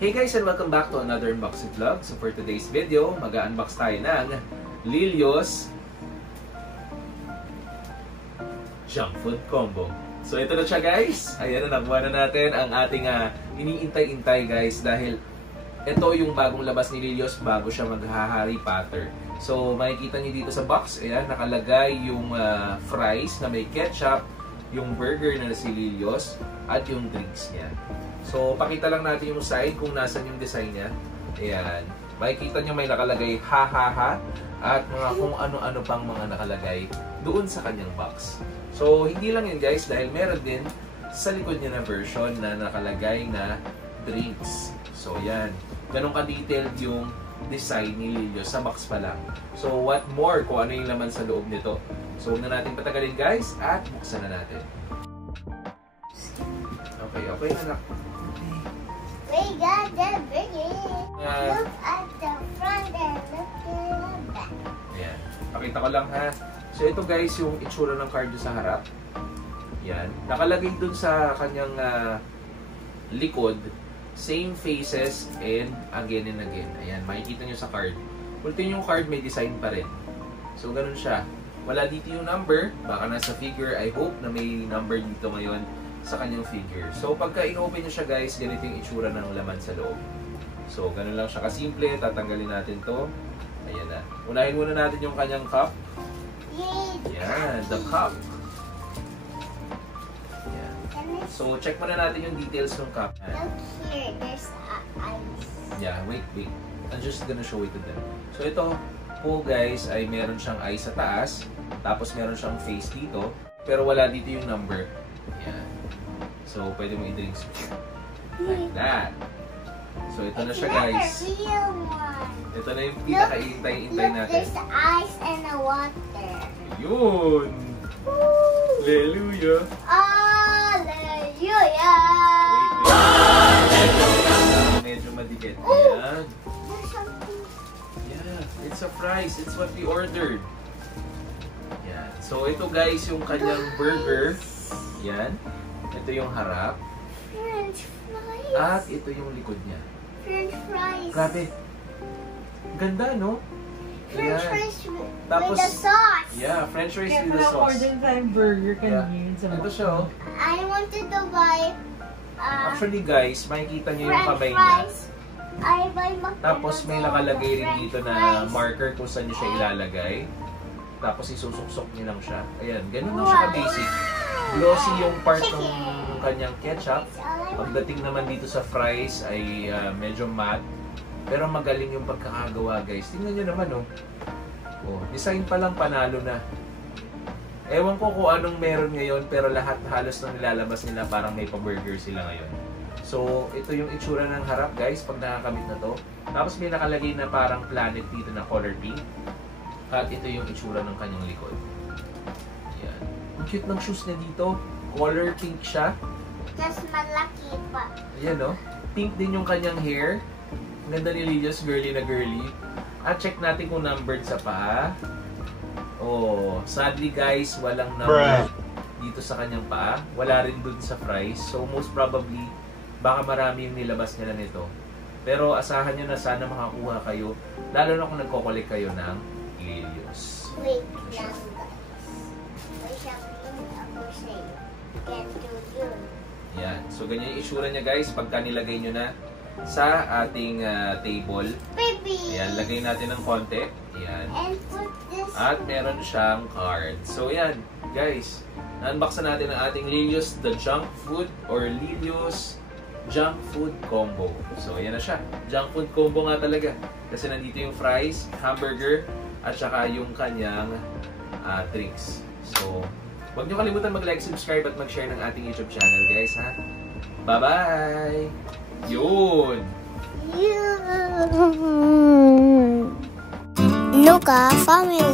Hey guys, and welcome back to another unboxing vlog. So for today's video, mag-unbox tayo ng Lilios Junk Food Combo. So ito na siya guys. Ayan na, nakuha na natin ang ating iniintay-intay guys, dahil ito yung bagong labas ni Lilios bago siya mag-Harry Potter. So makikita niyo dito sa box, ayan, nakalagay yung fries na may ketchup, yung burger na si Lilios, at yung drinks niya. So pakita lang natin yung side kung nasan yung design niya. Ayan, makikita niyo may nakalagay ha ha ha at mga kung ano-ano pang mga nakalagay doon sa kanyang box. So hindi lang yun guys, dahil meron din sa likod niya na version na nakalagay na drinks. So yan, ganun ka-detailed yung design ni Lilios sa box pa lang. So what more kung ano yung laman sa loob nito. So huwag na natin patagalin guys at buksan na natin. Okay anak. We got the burger. Look at the front and look at the back. Ayan, pakita ko lang ha. So ito guys yung itsura ng card sa harap. Yan, nakalagay dun sa kanyang likod, same faces and again and again. Ayan, makikita nyo sa card. Ultin yung card may design pa rin. So ganun siya. Wala dito yung number, baka nasa figure. I hope na may number dito ngayon sa kanyang figure. So pagka in-open nyo siya guys, ganito yung itsura ng laman sa loob. So ganun lang siya kasimple. Tatanggalin natin to. Ayan na. Unahin muna natin yung kanyang cup. Yan, the cup. Yan. So check muna natin yung details ng cup. Look here, there's ice. Yeah, wait. I'm just gonna show it to them. So ito po guys ay meron siyang ice sa taas, tapos meron siyang face dito, pero wala dito yung number. Yan. So pwede mo i-drinks like that. So ito na siya guys. Ito na yung pinaka-iintay-intay natin. There's ice and the water. Yun! Hallelujah! Hallelujah! Wait. Medyo madikit. Ayan. There's something. Yeah, it's a fries. It's what we ordered. Yan. So ito guys yung kanyang burger. Yan. Ito yung harap. French fries. At ito yung likod niya. French fries. Grabe. Ganda, no? French Ayan. fries Tapos, with the sauce. Yeah, French fries Kaya with the sauce. order tayong burger kanina sa Ito siya, oh. I wanted to buy Actually guys, makikita niyo yung French kamay niya. fries. I buy McDonald's. Tapos may nakalagay rin dito na French marker kung saan niyo siya ilalagay. Tapos isusuksok niyo lang siya. Ayan, ganun lang siya ka-basic. Glossy yung part ng kanyang ketchup. Pagdating naman dito sa fries ay medyo matte. Pero magaling yung pagkakagawa guys. Tingnan nyo naman oh. Oh, design pa lang panalo na. Ewan ko kung anong meron ngayon, pero lahat halos nang nilalabas nila parang may pa-burger sila ngayon. So, ito yung itsura ng harap guys pag nakakamit na to. Tapos may nakalagay na parang planet dito na color pink. At ito yung itsura ng kanyang likod. Yan. Ang cute ng shoes niya dito. Color pink siya. Mas malaki pa. Ayan no. Pink din yung kanyang hair. Ang ganda ni Lilios, girly na girly. At check natin kung numbered sa paa. Oh, sadly guys, walang number dito sa kanyang paa. Wala rin dun sa fries. So most probably, baka marami yung nilabas nila nito. Pero asahan nyo na sana makakuha kayo. Lalo na kung nagko-collect kayo ng Lilios. Wait lang guys. May shopping ako sa'yo. Get to June. Yan. So ganyan yung itsura niya guys pagka nilagay nyo na sa ating table. Baby! Ayan, lagay natin ng konti. Ayan. And put this. At meron siyang card. So yan, guys. Na-unbox na natin ang ating Lilios The Junk Food or Lilios Junk Food Combo. So ayan na siya. Junk Food Combo nga talaga. Kasi nandito yung fries, hamburger, at saka yung kanyang drinks. So, huwag niyo kalimutan mag-like, subscribe, at mag-share ng ating YouTube channel, guys, ha? Bye-bye! Yun! Luca family.